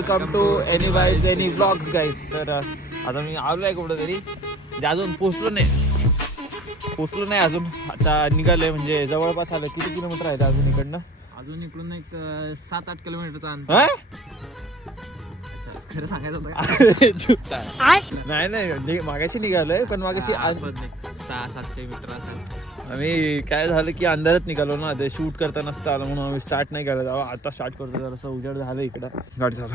Welcome to any wise any blogs guys. तर आता मी आलो आहे कुठं तरी, म्हणजे अजून पोचलो नाही अजून. आता निघालोय, म्हणजे जवळपास आलं. किती किलोमीटर आहे अजून इकडनं? अजून इकडून एक 7-8 किलोमीटरचा अंतर. हा? खरं सांगायचं होतं नाही मागाशी निघालोय, पण मागाशी 600-700 मीटर असेल. आम्ही काय झालं की अंधारात निघालो ना, ते शूट करता नसतं आलं म्हणून आम्ही स्टार्ट नाही केलं. जावा आता स्टार्ट करतो, जरासं उजेड झालं इकडं. गाडी चालू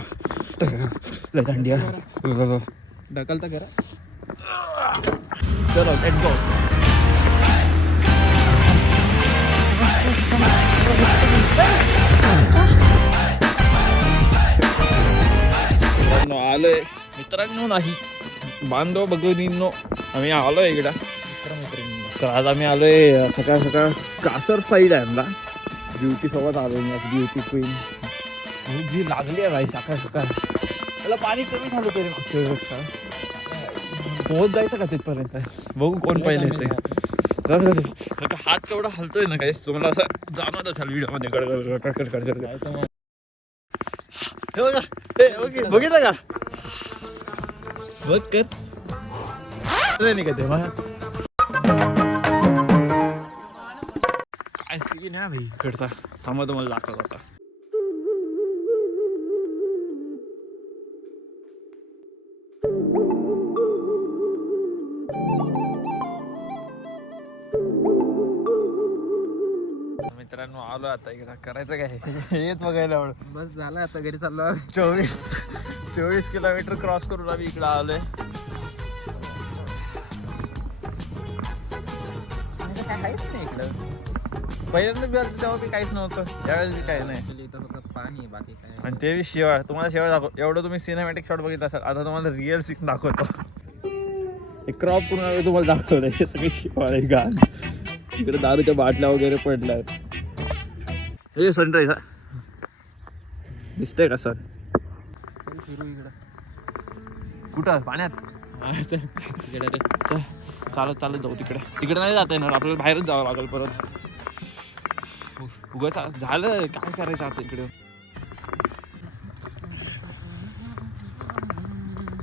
थंडी आहे, ढकलता करा. चलो लेट्स गो. आलोय मित्रांनो, नाही बांधव भगिनींनो, आम्ही आलोय इकडं. तर आज आम्ही आलोय सकाळ सकाळ कासर साईड आहे आमला. ब्युटी सोबत आलोय मी, ब्युटी क्वीन जी लागली आहे भाई सकाळ सकाळ. त्याला पाणी कमी झालं तरी मागच्या वेळेपेक्षा. पोहोच जायचं का तिथपर्यंत, बघू कोण पहिले येते. हात केवढा हलतोय ना, काही तुम्हाला असं जाणवत असेल व्हिडिओ मध्ये. बघितलं का, बघ कर नाही का ते मला काय सीन आहे भाई इकडचा. थांबा तुम्हाला दाखवत होता. मित्रांनो आलो आता इकडं. करायचं काय येत बघायला आवड. बस झालं, आता घरी चाललो. 24 किलोमीटर क्रॉस करून आम्ही इकडं आलोय. काय काहीच नाही इकडं. पहिल्यांदा बी आलो तेव्हा बी काहीच नव्हतं, त्यावेळेस बी काही नाही. इथं फक्त पाणी, बाकी काय. आणि ते बी शेवाळ. तुम्हाला शेवाळ दाखव, एवढं तुम्ही सिनेमॅटिक शॉट बघितलं असाल, आता तुम्हाला रिअल सीन दाखवतो. एक क्रॉप करून आम्ही तुम्हाला दाखवलंय. हे सगळे शेवाळ आहे, गाण. इकडे दारूच्या बाटल्या वगैरे पडल्या आहेत. हे सनराईज हा दिसतंय का सर? फिरू इकडं. कुठं पाण्यात? चालत चालत जाऊ तिकडे. तिकडे नाही जाता येणार आपल्याला, बाहेरच जावं लागेल परत. उगाच झालं काय करायचं आता इकडे.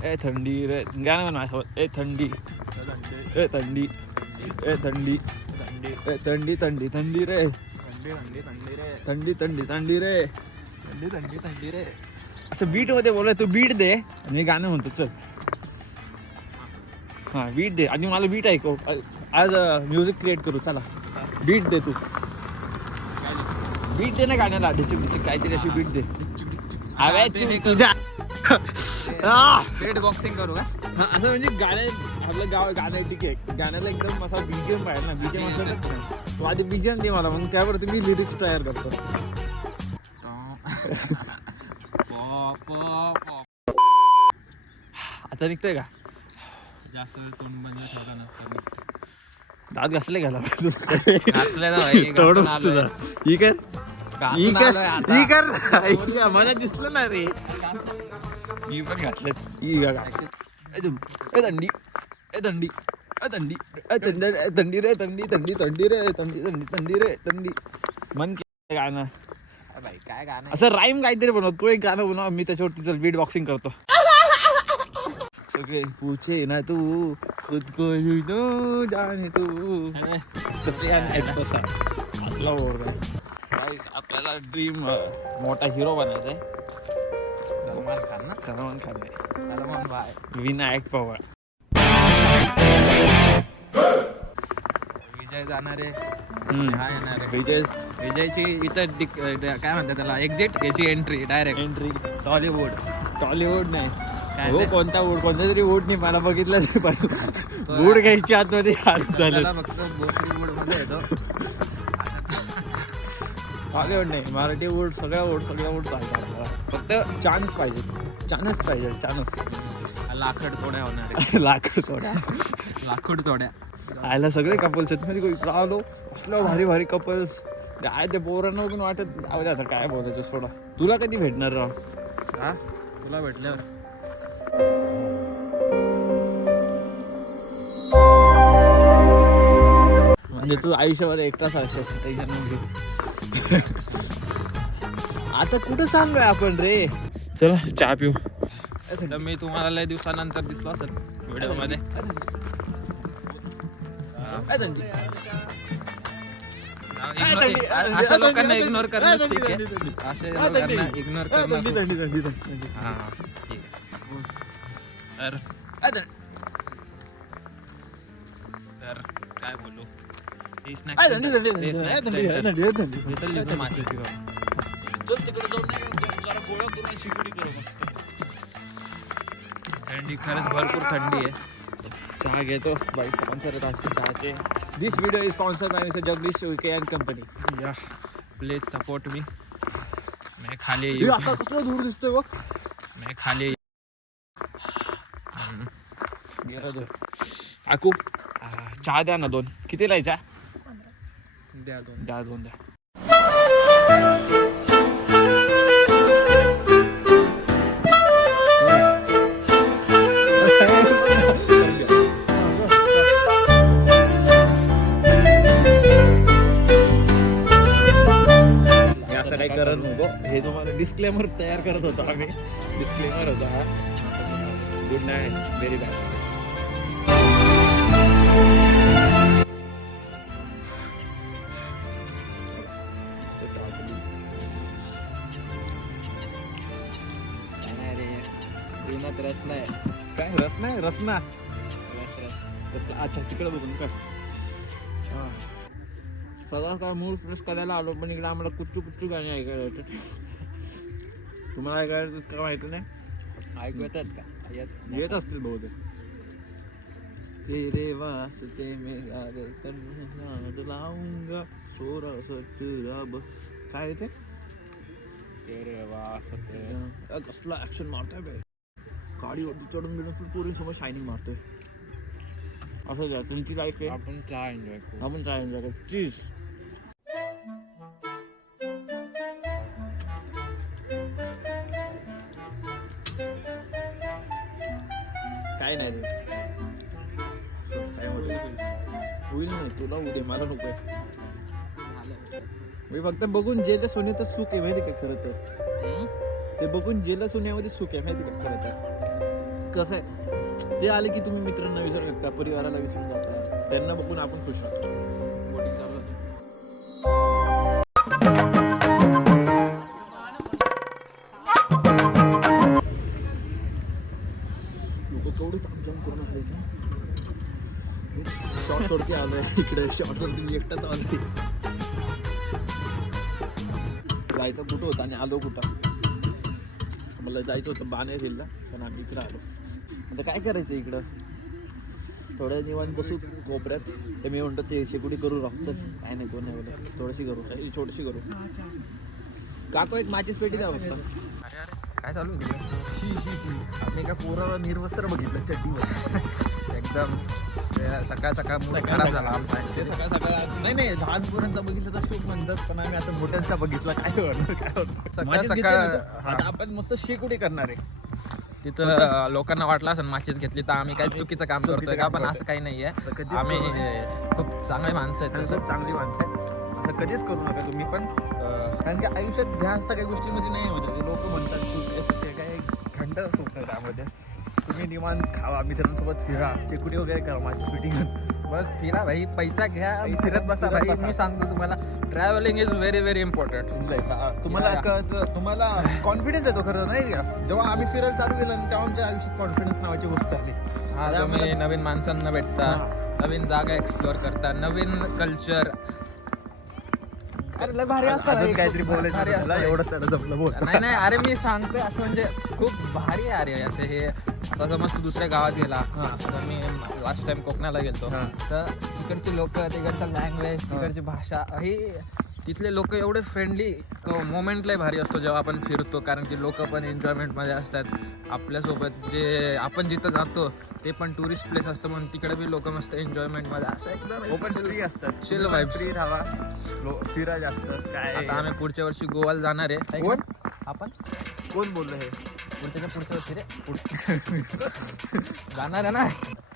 ए थंडी रे, गाणं म्हण माझ्यासोबत. ए थंडी, ए थंडी, ए थंडी, ए थंडी थंडी थंडी रे, थंडी थंडी थंडी रे, थंडी थंडी थंडी रे. असं बीट मध्ये बोलाय. तू बीट दे, मी गाणं म्हणतो. चल हा बीट दे आणि मला बीट ऐकव. आज म्युझिक क्रिएट करू. चला बीट दे, तू बीट दे ना गाण्याला. डिचिक डिचिक काहीतरी अशी बीट दे. पेड बॉक्सिंग करू का? असं म्हणजे गाण्या आपलं गाणं ठीक आहे. गाण्याला एकदम असा बीजीएम पाहिजे ना. बीजीएम असं तू आधी बीजीएम दे मला, मग त्यावरती मी लिरिक्स तयार करतो. आता निघतोय का? जास्त वेळ तोंड बंद ठेवला नसतं. दात घासले घाला मला दिसलं ना रे. मी पण घातलेत. थंडी, ए थंडी, ए थंडी, ए थंडी रे, थंडी थंडी थंडी रे, थंडी थंडी थंडी रे, थंडी. मन गाणं भाई काय गाणं असं राईम काहीतरी बनव. तू एक गाणं बनव, मी त्याच्यावरती चल बीट बॉक्सिंग करतो. सगळे पूछे ना तू खुद को यू नो जाने तू. असला ओरडा. आपल्याला ड्रीम मोठा हिरो बनायचा आहे. सलमान खान ना? सलमान खान नाही, सलमान भाई. विनायक पवार. विजय जाणारे, हा येणार आहे. विजयची इथं काय म्हणतात त्याला, एक्झिट, याची एंट्री डायरेक्ट एंट्री. टॉलीवूड नाही काय हो, ते? कोणता कोणता तरी वूड नाही मला बघितलं नाही, पण वूड घ्यायची आतमध्ये हात झालं. फक्त भोसरी वूड मध्ये येतो. टॉलीवूड नाही, मराठी वूड, सगळ्या वूड चालतात. फक्त चान्स पाहिजे. लाकड तोड्या होणार. लाकूड तोड्या आयला सगळे कपल्स आहेत. मध्ये कोणी राहिलो असलं भारी भारी कपल्स आहे. ते पोरांना पण वाटत आवडे. आता काय बोलायचं, सोडा. तुला कधी भेटणार राव? हा, तुला भेटल्यावर. म्हणजे तू आयुष्यावर एकटाच असतो, टेन्शन. आता कुठं चाललोय आपण रे? चला चहा पिऊ. तर मी तुम्हाला लय दिवसानंतर दिसलो असेल व्हिडिओ मध्ये. अशा लोकांना इग्नोर करणं ठीक आहे. अशा लोकांना इग्नोर करणं खूप- हा ठीक आहे. तर काय बोलू. हे snack center. हे snack center. हे चल इथं माशाची खाऊ. थंडी खरंच भरपूर थंडी आहे. चहा घेतो बाई. स्पॉन्सर आहेत आजचे चहाचे. This video is sponsor by mister Jagdish Uke and company. या प्लीज सपोर्ट मी. मैं खाली आता कसलं दूर दिसतोय बघ. मैं खाली आकू चहा द्या ना 2. किती लायचा? द्या 2. द्या 2 द्या. असं काही करत नको. हे तुम्हाला डिस्क्लेमर तयार करत होतो आम्ही. डिस्क्लेमर होता हा. Good night. Very bad. रस नाही. काय रस नाही? रसना रस कसला? अच्छा तिकडे बघून का सगळा काय मूड फ्रेश करायला आलो, पण इकडे आम्हाला कुच्चू कुच्चू गाणी ऐकायला येतात. तुम्हाला ऐकायला का माहिती नाही? ऐकू येतात का? येत असतील बहुतेक. तेरे वास्ते में लाऊंगा थोड़ा सा तेरा काय येते? तेरे वास्ते. कसला ऍक्शन मारतोय बे. गाडीवरती चढून गेलं पुरी समोर शायनिंग मारतोय. असं घ्या तुमची लाईफ आहे. आपण चहा एन्जॉय करू. आपण काय एन्जॉय करू. चीज काय नाही रे. काय होईल नाही तुला उद्या, मला नको. मी फक्त बघून जेल सोन्याचं सुख आहे माहिती का खरं तर. ते बघून जेल सोन्यामध्ये सुख आहे माहिती का खरं तर. कसं आहे ते आले की तुम्ही मित्रांना विसरू शकता, परिवाराला विसरून जाता. त्यांना बघून आपण खुश राहतो. लोक केवढे तामझाम करून आले ना. शॉर्ट सोडके आलोय इकडे. शॉर्ट सोडके एकटाच आलोय. जायचं कुठं होतं आणि आलो कुठं. मला जायचं होतं बाणेर हिलला, पण आम्ही इकडं आलो. आता काय करायचं इकडं. थोड्या निवांत बसू कोपऱ्यात. ते मी म्हणतो ते शेकुडी करू राहू. चल काय नाही कोण नाही बोलत. थोडीशी करू छोटीशी करू. काको एक माचीस पेटी द्या फक्त. अरे काय चालू आहे? आम्ही का पोराला निर्वस्त्र बघितलं चड्डीवर. एकदम सकाळ सकाळ मूड खराब झाला आमचा. ते सकाळ सकाळ नाही लहान पोरांचा बघितलं तर शुभ म्हणतात, पण आम्ही आता मोठ्यांचा बघितला. काय होणार काय होणार. सकाळ सकाळ आता आपण मस्त शेकुडी करणार आहे. तिथं लोकांना वाटलं असं माचीस घेतली तर आम्ही काही चुकीचं काम करतोय का, पण असं काही नाहीये. आम्ही खूप चांगली माणसं आहेत. तसं चांगली माणसं आहेत. असं कधीच करू नका तुम्ही पण. कारण की आयुष्यात ह्या सगळ्या गोष्टींमध्ये नाही होत. लोक म्हणतात की काय घंटा सुटतं त्यामध्ये. तुम्ही निवांत खावा, मित्रांसोबत फिरा, शेकुडी वगैरे करा, माझी शूटिंग बस फिरा भाई, पैसा घ्या, फिरत बसा भाई. मी सांगतो तुम्हाला travelling is very very important. तुम्हाला कॉन्फिडन्स येतो खरं नाही का. जेव्हा आम्ही फिरायला चालू केलं तेव्हा आमच्या आयुष्यात कॉन्फिडन्स नावाची गोष्ट आली. हा तुम्ही नवीन माणसांना भेटता, नवीन जागा एक्सप्लोअर करता, नवीन कल्चर. अरे भारी असतं काहीतरी बोलायचं एवढंच त्याला जमलं बोल. नाही अरे मी सांगतोय असं म्हणजे खूप भारी आहे अरे. असं हे आता समज तू दुसऱ्या गावात गेला. तर मी लास्ट टाइम कोकणाला गेलतो. तर तिकडची लोक, तिकडचं लँग्वेज, तिकडची भाषा, हे तिथले लोक एवढे फ्रेंडली. तो मोमेंट लय भारी असतो जेव्हा आपण फिरतो, कारण की लोक पण एन्जॉयमेंटमध्ये असतात आपल्यासोबत. जे आपण जिथं जातो ते पण टुरिस्ट प्लेस असतं, म्हणून तिकडे बी लोक मस्त एन्जॉयमेंटमध्ये असं एकदम ओपन फ्री असतात. Chill vibe. फ्री राहा, फिरा जास्त. काय आता आम्ही पुढच्या वर्षी गोवाला जाणार आहे. कोण आपण कोण बोललं हे? पुढच्या वर्षी रे जाणार आहे ना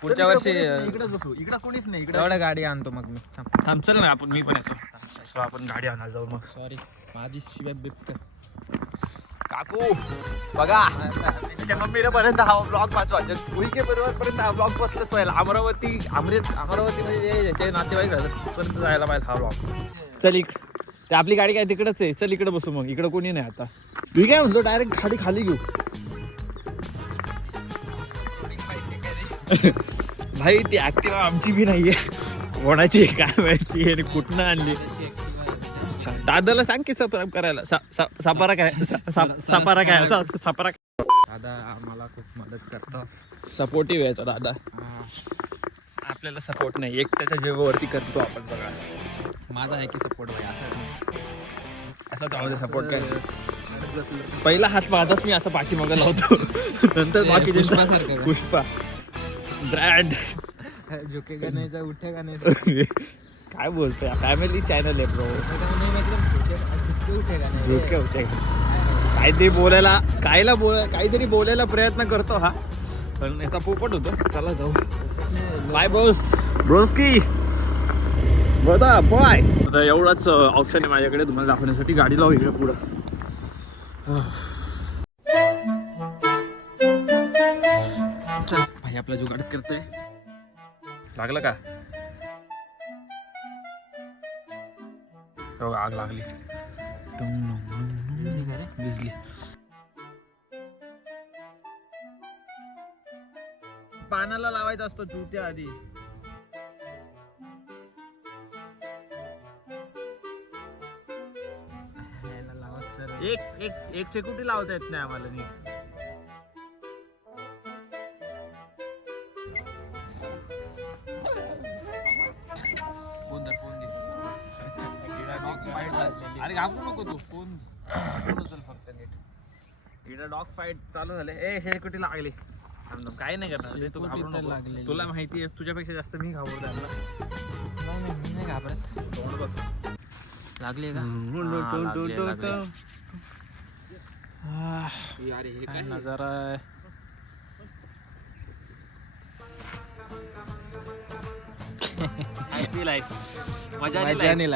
पुढच्या वर्षी. इकडेच बसू. इकडे कोणीच नाही. इकडे एवढ्या गाडी आणतो मग मी. थांब चल ना आपण. मी पण येतो. आपण गाडी आणायला जाऊ मग. सॉरी माझी शिवाय बिबट. काकू बघा त्याच्या मम्मीने पर्यंत हा ब्लॉग वाचवा उईके बरोबर पर्यंत हा ब्लॉग बसलाच पाहिजे. अमरावती म्हणजे ज्याचे नातेवाईक पर्यंत जायला पाहिजे हा ब्लॉग. चल ते आपली गाडी काय तिकडच आहे. चल इकडे बसू मग. इकडे कोणी नाही आता. मी काय म्हणतो डायरेक्ट गाडी खाली घेऊ. भाई ती ऍक्टिव्हा आमची बी नाहीये. कोणाची काय माहिती आणि कुठनं आणली. दादाला सांग की सबस्क्राईब करायला. सापारा काय सापारा काय सापारा. दादा आम्हाला खूप मदत करतो. सपोर्टिव्ह यायचा दादा. आपल्याला सपोर्ट नाही एक त्याच्या जीवावरती करतो आपण सगळा. माझा आहे की सपोर्ट भाई असं जाऊ दे सपोर्ट काय. पहिला हात माझाच मी असं पाठीमागं लावतो नंतर बाकी पुष्पा ब्रँड झुकेगा नाही जा उठेगा नाही. काय बोलतोय फॅमिली चॅनल आहे ब्रो. काहीतरी बोलायला काहीतरी बोलायला प्रयत्न करतो हा पण याचा पोपट होतो. चला जाऊ. बाय बॉस ब्रोस्की बघा बाय. आता एवढाच ऑप्शन आहे माझ्याकडे तुम्हाला दाखवण्यासाठी. गाडी लावू इकडे पुढं. चल भाई आपला जुगाड करतोय. लागलं का आग लागली विजली. पानाला लावायचा असतो चुत्या आधी. एक चेकुटी लावता येत नाही आम्हाला नीट. अरे घाबरू नको तू. फोन उचल फक्त नीट. इकडे डॉग फाईट चालू झाले. शेकुटी लागली. काय नाही करणार तू घाबरू नको. तुला माहिती आहे तुझ्यापेक्षा जास्त मी घाबरतो त्यांना. नाही घाबरत. तोंड बघ लागली का. यार हे काय नजारा आहे. मजानी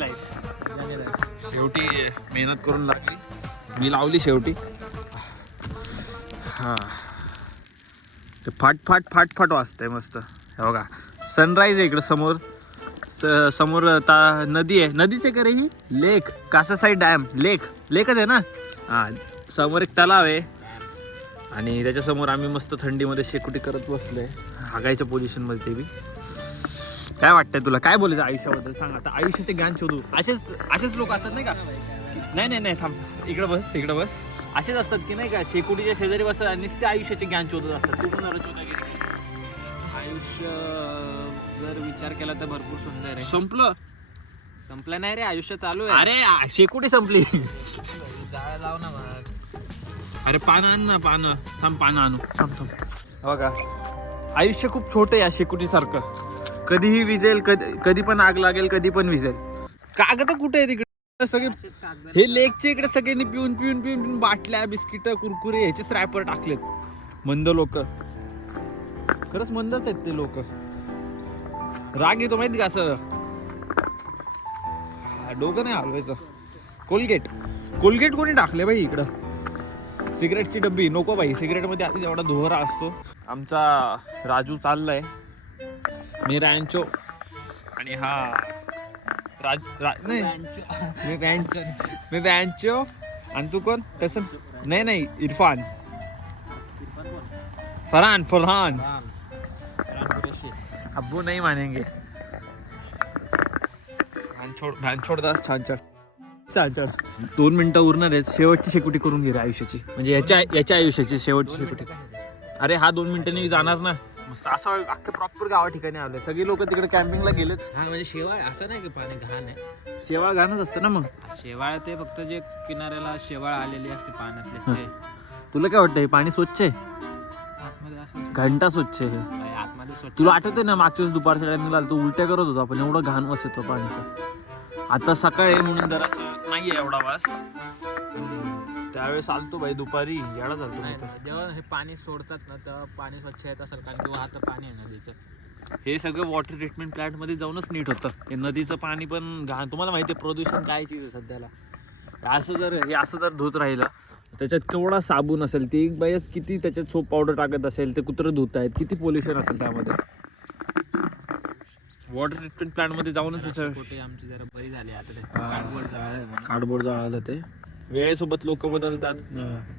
लाईफ. शेवटी मेहनत करून लागली. मी लावली शेवटी. हा ते फाट फाट फाट फाट वाजतंय मस्त. हे बघा सनराईज आहे इकडं समोर. समोर नदी आहे. नदीचे करे ही लेक कासासाई डॅम. लेकच आहे ना. हा समोर एक तलाव आहे आणि त्याच्यासमोर आम्ही मस्त थंडीमध्ये शेकोटी करत बसलोय हागायच्या पोझिशनमध्ये. ते बी काय वाटतंय तुला. काय बोलायचं आयुष्याबद्दल सांग आता. आयुष्याचे ज्ञान शोधू. असेच लोक असतात नाही का. नाही थांब इकडं बस. असेच असतात की नाही का शेकोटीच्या शेजारी बसतात आणि नुसते आयुष्याचे ज्ञान शोधत असतात. तू पण आयुष्य जर विचार केला तर भरपूर सुंदर आहे. संपलं नाही रे. आयुष्य चालू आहे. अरे शेकोटी संपली. जाळं लाव ना मग. अरे पानं आण ना. पानं आणू. थांब बघा आयुष्य खूप छोटं आहे या शेकोटी सारखं. कधीही विजेल. कधी पण आग लागेल. कधी पण विजेल. कागद कुठे आहे तिकडे सगळे. हे लेकचे इकडे सगळ्यांनी पिऊन बाटल्या बिस्किट कुरकुरे ह्याचेच रॅपर टाकलेत. मंद लोक. खरंच मंदच आहेत ते लोक. राग येतो माहिती का असं. डोकं नाही हलवायचं. कोलगेट कोणी टाकले बाई इकडं. सिगरेटची डब्बी नको बाई. सिगरेटमध्ये आधी जेवढा दोहरा असतो. आमचा राजू चाललाय. मी रॅन्चो आणि हा मी बँचो आणि तू कोण. तसं नाही इरफान. फरहान अब्बू नाही मानेंगे. छोड दास छान 2 मिनिटं उरणार आहेत. शेवटची शेकोटी करून घे रे आयुष्याची. म्हणजे याच्या आयुष्याची शेवटची शेकोटी. अरे हा 2 मिनिटांनी जाणार ना. असं अख्खं प्रॉपर गावा ठिकाणी आलंय. सगळी लोक तिकडे कॅम्पिंगला गेलेत. हा म्हणजे शेवाळ असं नाही की पाणी घाण आहे. शेवाळ घाणच असतं ना. मग शेवाळ ते फक्त जे किनाऱ्याला शेवाळ आलेली असते पाण्यातले ते. तुला काय वाटतं हे पाणी स्वच्छ आहे. आतमध्ये असं घंटा स्वच्छ आहे. आतमध्ये स्वच्छ. तुला आठवतंय ना मागच्या वेळेस दुपारच्या टायमिंगला तू उलट्या करत होता आपण. एवढं घाण वास येतो पाण्याचा. आता सकाळी म्हणून जरासं नाहीये एवढा वास. त्यावेळेस आलतो बाई दुपारी. येडा झालतो. नाही जेव्हा हे पाणी सोडतात ना तेव्हा पाणी स्वच्छ येत असेल कारण की वाहतं पाणी आहे नदीचं. हे सगळं वॉटर ट्रीटमेंट प्लांट मध्ये जाऊनच नीट होतं. हे नदीचं पाणी पण घाण. तुम्हाला माहिती आहे प्रदूषण काय चीज आहे सध्याला. हे असं जर धुत राहिलं त्याच्यात केवढा साबण असेल, ती एक बाईच किती त्याच्यात सोप पावडर टाकत असेल, ते कुत्रं धुत आहेत, किती पोल्युशन असेल त्यामध्ये. वॉटर ट्रीटमेंट प्लांट मध्ये जाऊनच कुठे आमची जरा बरी झाली आता कार्डबोर्ड जाळालं. ते वेळेसोबत लोक बदलतात.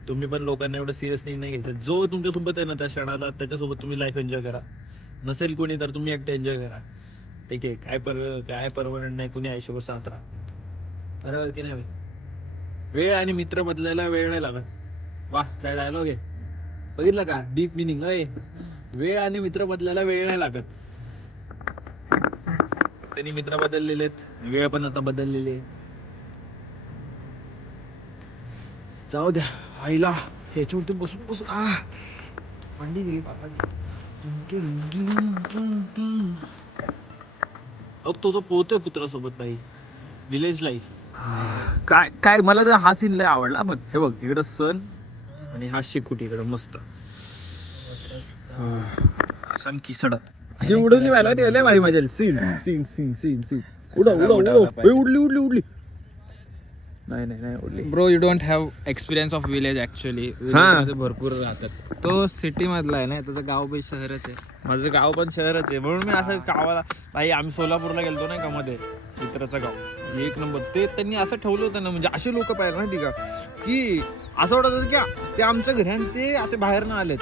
तुम्ही पण लोकांना एवढं सिरियसली नाही घ्यायचं. जो तुमच्यासोबत आहे ना त्या क्षणाला, त्याच्यासोबत तुम्ही लाईफ एन्जॉय करा. नसेल कोणी तर तुम्ही एकटे एन्जॉय करा. ठीक आहे, काय परवडत नाही, कुणी आयुष्यभर साथ राहा. बरोबर की नाही? वेळ आणि मित्र बदलायला वेळ नाही लागत. वा, काय डायलॉग आहे, बघितलं का? डीप मिनिंग आहे. वेळ आणि मित्र बदलायला वेळ नाही लागत. त्यांनी मित्र बदललेले आहेत, वेळ पण आता बदललेली आहे. जाऊ द्या, आईला ह्याच्यावरती बसून बसून मांडी दिली तो पोहतोय कुत्र्यासोबत भाई. Village life. काय काय मला तर हा सीन लय आवडला. बघ हे बघ, इकडं सन आणि हा शेकुटी इकडं मस्त सन किसड अशी उडवली व्हायला लय भारी मजा आली. Scene scene scene scene scene उडली. नाही उडली. Bro, you don't have experience of village actually. मध्ये भरपूर राहतात. तो सिटी मधला आहे ना, त्याचं गाव बी शहरच आहे. माझं गाव पण शहरच आहे, म्हणून मी असं गावाला भाई. आम्ही सोलापूरला गेलतो नाही का मध्ये, मित्राचं गाव एक नंबर. ते त्यांनी असं ठेवलं होतं ना, म्हणजे असे लोक पाहिजे माहिती का, की असं वाटत होतं की ते आमच्या घरी आणि ते असे बाहेर ना आलेत.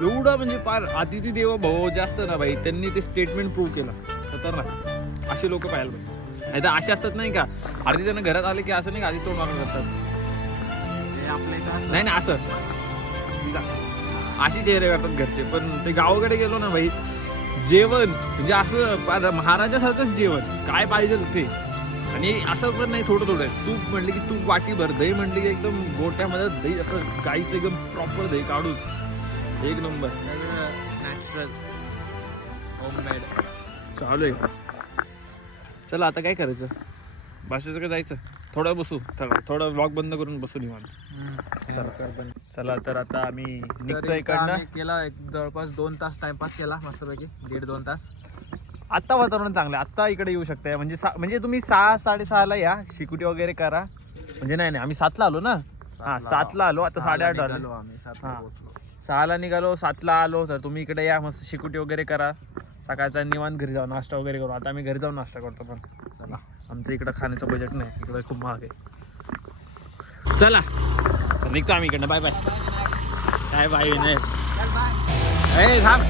एवढं म्हणजे पार अतिथी देवो भव जे असतं ना भाई, त्यांनी ते स्टेटमेंट प्रूव्ह केलं. खतरनाक असे लोक पाहायला पाहिजे. नाही तर असे असतात नाही का, अर्धी जण घरात आले की असं नाही का, आधी तोंड मागून करतात. नाही ना असं अशी चेहरे करतात घरचे. पण ते गावाकडे गेलो ना भाई, जेवण म्हणजे असं महाराजासारखंच जेवण, काय पाहिजे ते. आणि असं पण नाही थोडं तूप म्हणले की तूप वाटीभर, दही म्हणले की एकदम गोट्यामध्ये दही, असं गाईचं एकदम प्रॉपर दही काढून एक नंबर. नॅचरल होममेड चालू आहे. चला आता काय करायचं, भाषेचं काय जायचं, थोडं बसू, थोडं व्लॉग बंद करून बसू निवांत. चला तर आता आम्ही निघतो इकडनं. केला एक जवळपास 2 तास टाइमपास केला मस्तपैकी, 1.5-2 तास. आत्ता वातावरण चांगलं आहे, आत्ता इकडे येऊ शकताय. म्हणजे तुम्ही 6-6:30ला या, शिकुटी वगैरे करा. म्हणजे नाही आम्ही 7ला आलो ना. 7ला आलो, आता 8:30 आलो आम्ही. 7ला पोहोचलो. 6ला निघालो, 7ला आलो. तर तुम्ही इकडे या, मस्त शिकुटी वगैरे करा. सकाळचा निवांत घरी जाऊ, नाश्ता वगैरे करू. आता आम्ही घरी जाऊन नाश्ता करतो. पण चला, आमचं इकडं खाण्याचं बजेट नाही, इकडं खूप महाग आहे. चला निघतो आम्ही इकडनं. Bye bye. काय बाय नाही. थांब.